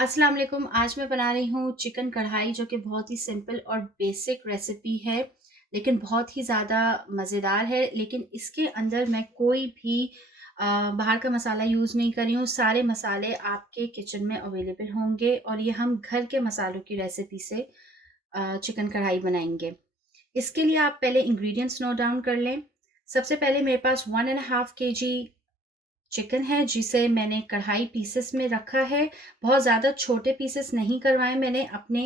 अस्सलाम वालेकुम। आज मैं बना रही हूँ चिकन कढ़ाई, जो कि बहुत ही सिंपल और बेसिक रेसिपी है, लेकिन बहुत ही ज़्यादा मज़ेदार है। लेकिन इसके अंदर मैं कोई भी बाहर का मसाला यूज़ नहीं कर रही हूँ। सारे मसाले आपके किचन में अवेलेबल होंगे और ये हम घर के मसालों की रेसिपी से चिकन कढ़ाई बनाएँगे। इसके लिए आप पहले इंग्रीडिएंट्स नोट डाउन कर लें। सबसे पहले मेरे पास 1 एंड हाफ केजी चिकन है, जिसे मैंने कढ़ाई पीसेस में रखा है। बहुत ज़्यादा छोटे पीसेस नहीं करवाए मैंने, अपने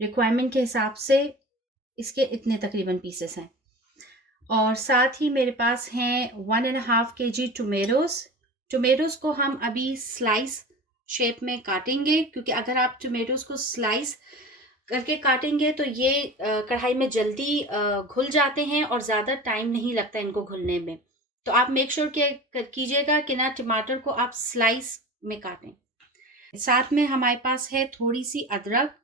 रिक्वायरमेंट के हिसाब से इसके इतने तकरीबन पीसेस हैं। और साथ ही मेरे पास हैं 1 and half KG tomatoes. Tomatoes को हम अभी स्लाइस शेप में काटेंगे, क्योंकि अगर आप टोमेटोज़ को स्लाइस करके काटेंगे तो ये कढ़ाई में जल्दी घुल जाते हैं और ज़्यादा टाइम नहीं लगता इनको घुलने में। तो आप मेक श्योर कीजिएगा कि ना टमाटर को आप स्लाइस में काटें। साथ में हमारे पास है थोड़ी-सी अदरक।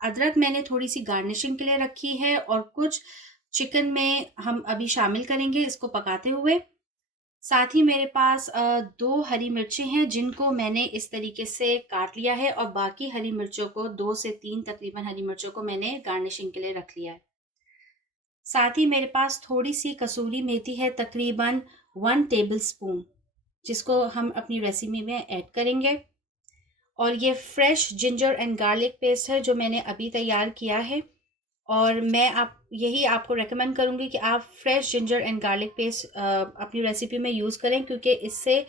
अदरक मैंने थोड़ी-सी गार्निशिंग के लिए रखी है और कुछ चिकन में हम अभी शामिल करेंगे इसको पकाते हुए। साथ ही मेरे पास 2 हरी मिर्चें हैं, जिनको मैंने इस तरीके से काट लिया है और बाकी हरी मिर्चों को 2 से 3 तकरीबन हरी मिर्चों को मैंने गार्निशिंग के लिए रख लिया है। साथ ही मेरे पास थोड़ी-सी कसूरी मेथी है, तकरीबन 1 टेबलस्पून, जिसको हम अपनी रेसिपी में ऐड करेंगे। और ये fresh ginger and garlic paste है, जो मैंने अभी तैयार किया है। और मैं आप यही आपको रेकमेंड करूँगी कि आप fresh ginger and garlic paste अपनी रेसिपी में यूज़ करें, क्योंकि इससे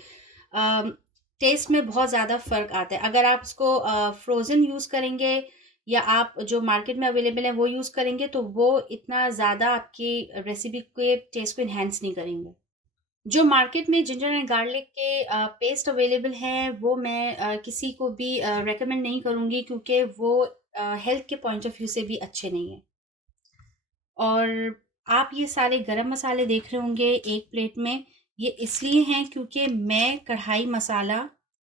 टेस्ट में बहुत ज़्यादा फ़र्क आता है। अगर आप इसको फ्रोज़न यूज़ करेंगे या आप जो मार्केट में अवेलेबल है वो यूज़ करेंगे, तो वो इतना ज़्यादा आपकी रेसिपी के टेस्ट को एनहांस नहीं करेंगे। जो मार्केट में जिंजर एंड गार्लिक के पेस्ट अवेलेबल हैं, वो मैं किसी को भी रेकमेंड नहीं करूँगी, क्योंकि वो हेल्थ के पॉइंट ऑफ व्यू से भी अच्छे नहीं हैं। और आप ये सारे गरम मसाले देख रहे होंगे एक प्लेट में, ये इसलिए हैं क्योंकि मैं कढ़ाई मसाला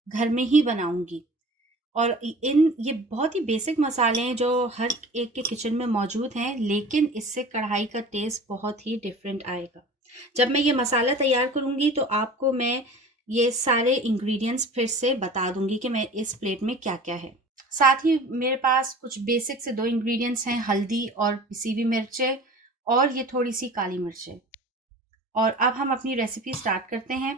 घर में ही बनाऊँगी। और ये बहुत ही बेसिक मसाले हैं जो हर एक के किचन में मौजूद हैं, लेकिन इससे कढ़ाई का टेस्ट बहुत ही डिफरेंट आएगा। जब मैं ये मसाला तैयार करूँगी तो आपको मैं ये सारे इंग्रेडिएंट्स फिर से बता दूँगी कि मैं इस प्लेट में क्या-क्या है। साथ ही मेरे पास कुछ बेसिक से 2 इंग्रेडिएंट्स हैं, हल्दी और पिसी हुई मिर्चें और ये थोड़ी-सी काली मिर्चें। और अब हम अपनी रेसिपी स्टार्ट करते हैं।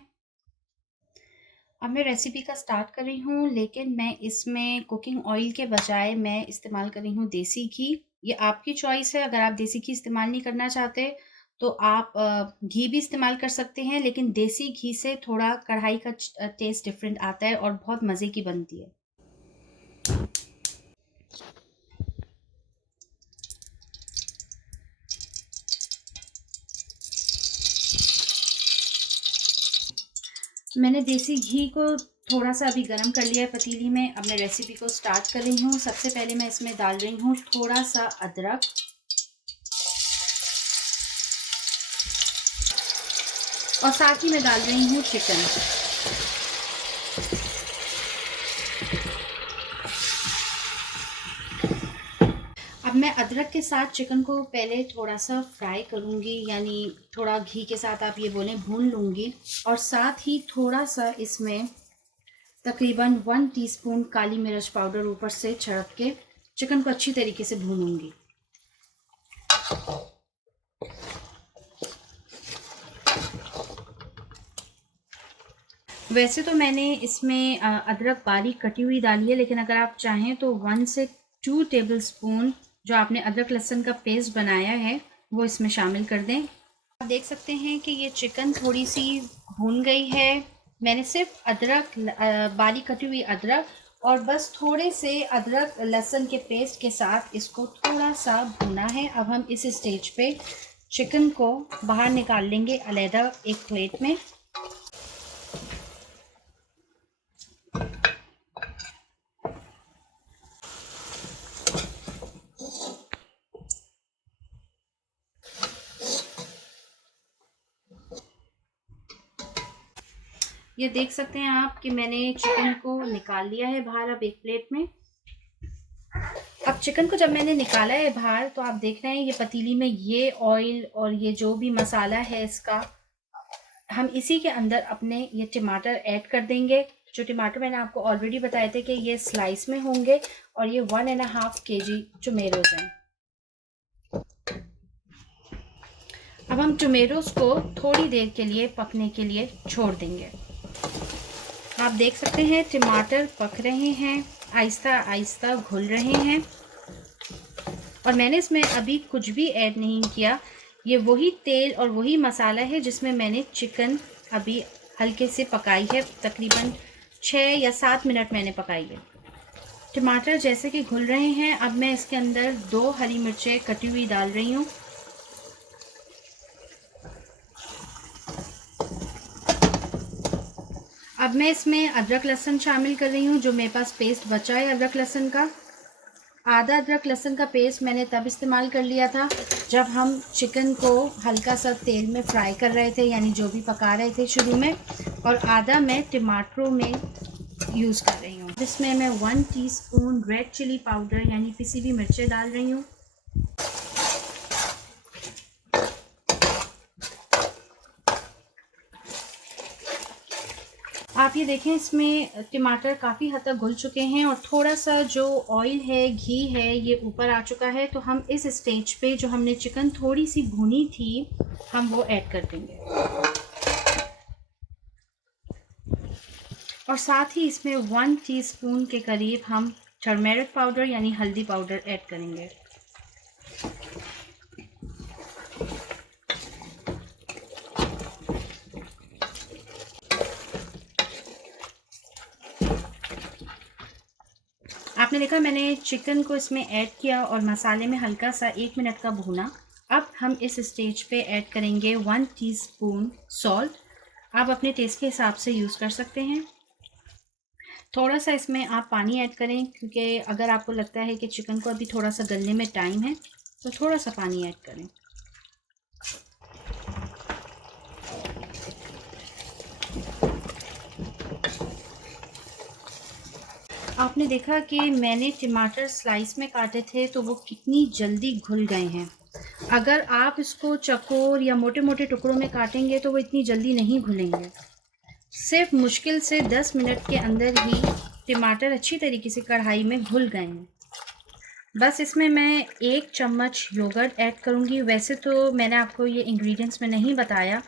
अब मैं रेसिपी का स्टार्ट कर रही हूँ, लेकिन मैं इसमें कुकिंग ऑयल के बजाय मैं इस्तेमाल कर रही हूँ देसी घी। ये आपकी चॉइस है, अगर आप देसी घी इस्तेमाल नहीं करना चाहते तो आप घी भी इस्तेमाल कर सकते हैं, लेकिन देसी घी से थोड़ा कढ़ाई का टेस्ट डिफरेंट आता है और बहुत मज़े की बनती है। मैंने देसी घी को थोड़ा-सा अभी गरम कर लिया है पतीली में। अब मैं रेसिपी को स्टार्ट कर रही हूँ। सबसे पहले मैं इसमें डाल रही हूँ थोड़ा-सा अदरक और साथ ही मैं डाल रही हूँ चिकन। अब मैं अदरक के साथ चिकन को पहले थोड़ा-सा फ्राई करूँगी, यानी थोड़ा घी के साथ आप ये बोलें भून लूँगी। और साथ ही थोड़ा-सा इसमें तकरीबन 1 टीस्पून काली मिर्च पाउडर ऊपर से छिड़क के चिकन को अच्छी तरीके से भूनूँगी। वैसे तो मैंने इसमें अदरक बारीक कटी हुई डाली है, लेकिन अगर आप चाहें तो 1 से 2 टेबलस्पून जो आपने अदरक लहसुन का पेस्ट बनाया है वो इसमें शामिल कर दें। आप देख सकते हैं कि ये चिकन थोड़ी-सी भून गई है। मैंने सिर्फ बारीक कटी हुई अदरक और बस थोड़े से अदरक लहसुन के पेस्ट के साथ इसको थोड़ा-सा भूना है। अब हम इस स्टेज पे चिकन को बाहर निकाल लेंगे अलग एक प्लेट में। ये देख सकते हैं आप कि मैंने चिकन को निकाल लिया है बाहर अब एक प्लेट में। अब चिकन को जब मैंने निकाला है बाहर, तो आप देख रहे हैं ये पतीली में ये ऑयल और ये जो भी मसाला है इसका, हम इसी के अंदर अपने ये टमाटर ऐड कर देंगे। जो टमाटर मैंने आपको ऑलरेडी बताए थे कि ये स्लाइस में होंगे, और ये 1.5 kg टमेटोज हैं। अब हम टमेटोज को थोड़ी देर के लिए पकने के लिए छोड़ देंगे। आप देख सकते हैं टमाटर पक रहे हैं, आहिस्ता आहिस्ता घुल रहे हैं, और मैंने इसमें अभी कुछ भी ऐड नहीं किया। ये वही तेल और वही मसाला है जिसमें मैंने चिकन अभी हल्के से पकाई है, तकरीबन 6 या 7 मिनट मैंने पकाई है। टमाटर जैसे कि घुल रहे हैं, अब मैं इसके अंदर 2 हरी मिर्चें कटी हुई डाल रही हूँ। अब मैं इसमें अदरक लहसुन शामिल कर रही हूँ, जो मेरे पास पेस्ट बचा है अदरक लहसुन का। आधा अदरक लहसुन का पेस्ट मैंने तब इस्तेमाल कर लिया था जब हम चिकन को हल्का सा तेल में फ्राई कर रहे थे, यानी जो भी पका रहे थे शुरू में, और आधा मैं टमाटरों में यूज़ कर रही हूँ। इसमें मैं 1 टीस्पून रेड चिली पाउडर यानी पिसी हुई मिर्चें डाल रही हूँ। आप ये देखें, इसमें टमाटर काफ़ी हद तक घुल चुके हैं और थोड़ा सा जो ऑयल है, घी है, ये ऊपर आ चुका है। तो हम इस स्टेज पे जो हमने चिकन थोड़ी सी भुनी थी, हम वो ऐड कर देंगे, और साथ ही इसमें 1 टीस्पून के करीब हम टर्मेरिक पाउडर यानी हल्दी पाउडर ऐड करेंगे। आपने देखा मैंने चिकन को इसमें ऐड किया और मसाले में हल्का सा 1 मिनट का भूना। अब हम इस स्टेज पे ऐड करेंगे 1 टीस्पून सॉल्ट। आप अपने टेस्ट के हिसाब से यूज़ कर सकते हैं। थोड़ा सा इसमें आप पानी ऐड करें, क्योंकि अगर आपको लगता है कि चिकन को अभी थोड़ा सा गलने में टाइम है तो थोड़ा सा पानी ऐड करें। आपने देखा कि मैंने टमाटर स्लाइस में काटे थे तो वो कितनी जल्दी घुल गए हैं। अगर आप इसको चकोर या मोटे मोटे टुकड़ों में काटेंगे तो वो इतनी जल्दी नहीं घुलेंगे। सिर्फ मुश्किल से 10 मिनट के अंदर ही टमाटर अच्छी तरीके से कढ़ाई में घुल गए हैं। बस इसमें मैं 1 चम्मच योगर्ट ऐड करूँगी। वैसे तो मैंने आपको ये इंग्रेडिएंट्स में नहीं बताया,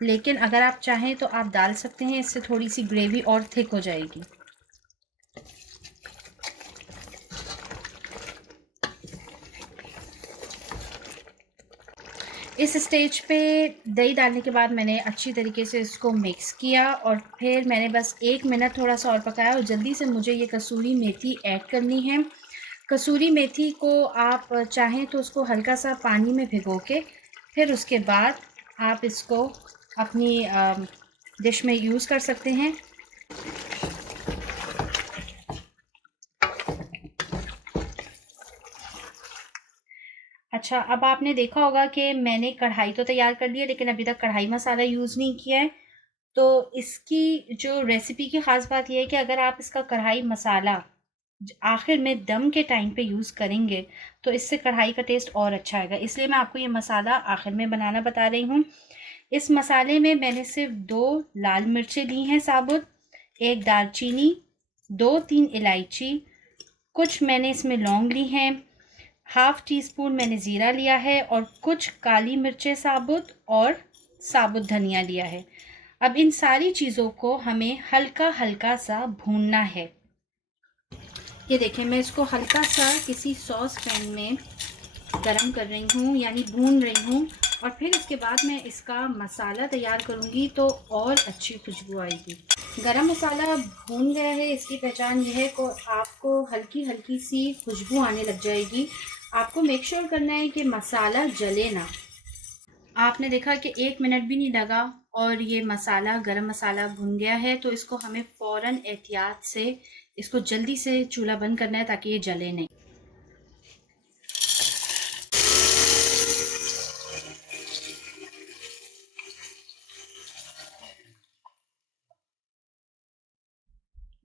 लेकिन अगर आप चाहें तो आप डाल सकते हैं, इससे थोड़ी सी ग्रेवी और थिक हो जाएगी। इस स्टेज पे दही डालने के बाद मैंने अच्छी तरीके से इसको मिक्स किया, और फिर मैंने बस 1 मिनट थोड़ा सा और पकाया, और जल्दी से मुझे ये कसूरी मेथी ऐड करनी है। कसूरी मेथी को आप चाहें तो उसको हल्का सा पानी में भिगो के फिर उसके बाद आप इसको अपनी डिश में यूज़ कर सकते हैं। अच्छा, अब आपने देखा होगा कि मैंने कढ़ाई तो तैयार कर ली है, लेकिन अभी तक कढ़ाई मसाला यूज़ नहीं किया है। तो इसकी जो रेसिपी की ख़ास बात ये है कि अगर आप इसका कढ़ाई मसाला आखिर में दम के टाइम पे यूज़ करेंगे तो इससे कढ़ाई का टेस्ट और अच्छा आएगा। इसलिए मैं आपको ये मसाला आखिर में बनाना बता रही हूँ। इस मसाले में मैंने सिर्फ 2 लाल मिर्चें ली हैं साबुत, 1 दालचीनी, 2-3 इलायची, कुछ मैंने इसमें लौंग ली हैं, हाफ़ टी स्पून मैंने ज़ीरा लिया है, और कुछ काली मिर्चें साबुत और साबुत धनिया लिया है। अब इन सारी चीज़ों को हमें हल्का हल्का सा भूनना है। ये देखें, मैं इसको हल्का सा किसी सॉस पैन में गरम कर रही हूँ, यानी भून रही हूँ, और फिर इसके बाद मैं इसका मसाला तैयार करूँगी तो और अच्छी खुशबू आएगी। गरम मसाला भून गया है, इसकी पहचान यह है कि आपको हल्की हल्की सी खुशबू आने लग जाएगी। आपको मेक श्योर करना है कि मसाला जले ना। आपने देखा कि 1 मिनट भी नहीं लगा और ये मसाला, गरम मसाला भुन गया है। तो इसको हमें फ़ौरन एहतियात से इसको जल्दी से चूल्हा बंद करना है ताकि ये जले नहीं।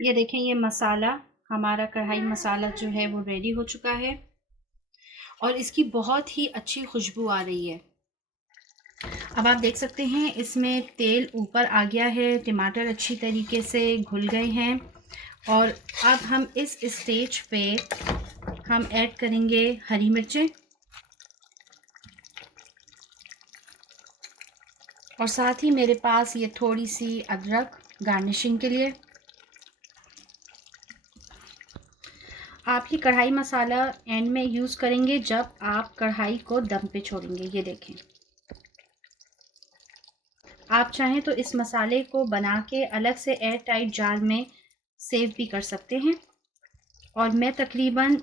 ये देखें, ये मसाला, हमारा कढ़ाई मसाला जो है वो रेडी हो चुका है और इसकी बहुत ही अच्छी खुशबू आ रही है। अब आप देख सकते हैं इसमें तेल ऊपर आ गया है, टमाटर अच्छी तरीके से घुल गए हैं। और अब हम इस स्टेज पे हम ऐड करेंगे हरी मिर्चें और साथ ही मेरे पास ये थोड़ी सी अदरक गार्निशिंग के लिए। आप ये कढ़ाई मसाला एंड में यूज़ करेंगे जब आप कढ़ाई को दम पे छोड़ेंगे। ये देखें, आप चाहें तो इस मसाले को बना के अलग से एयर टाइट जार में सेव भी कर सकते हैं। और मैं तकरीबन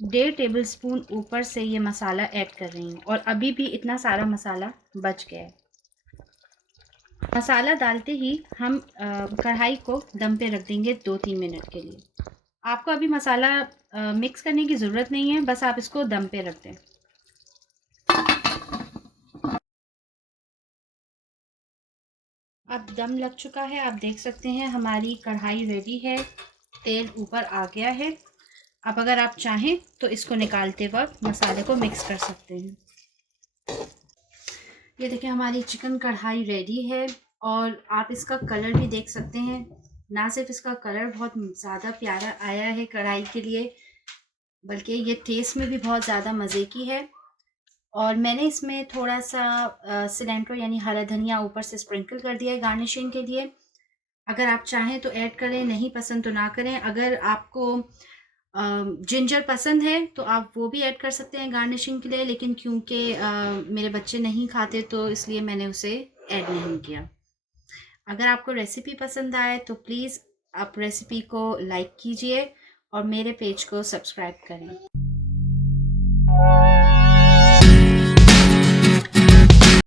1.5 टेबल स्पून ऊपर से ये मसाला ऐड कर रही हूँ और अभी भी इतना सारा मसाला बच गया है। मसाला डालते ही हम कढ़ाई को दम पे रख देंगे 2-3 मिनट के लिए। आपको अभी मसाला मिक्स करने की ज़रूरत नहीं है, बस आप इसको दम पे रख दें। अब दम लग चुका है, आप देख सकते हैं हमारी कढ़ाई रेडी है, तेल ऊपर आ गया है। अब अगर आप चाहें तो इसको निकालते वक्त मसाले को मिक्स कर सकते हैं। ये देखिए हमारी चिकन कढ़ाई रेडी है और आप इसका कलर भी देख सकते हैं। ना सिर्फ इसका कलर बहुत ज़्यादा प्यारा आया है कढ़ाई के लिए, बल्कि ये टेस्ट में भी बहुत ज़्यादा मज़े की है। और मैंने इसमें थोड़ा-सा सिलेंट्रो यानी हरा धनिया ऊपर से स्प्रिंकल कर दिया है गार्निशिंग के लिए। अगर आप चाहें तो ऐड करें, नहीं पसंद तो ना करें। अगर आपको जिंजर पसंद है तो आप वो भी ऐड कर सकते हैं गार्निशिंग के लिए, लेकिन क्योंकि मेरे बच्चे नहीं खाते तो इसलिए मैंने उसे ऐड नहीं किया। अगर आपको रेसिपी पसंद आए तो प्लीज़ आप रेसिपी को लाइक कीजिए और मेरे पेज को सब्सक्राइब करें।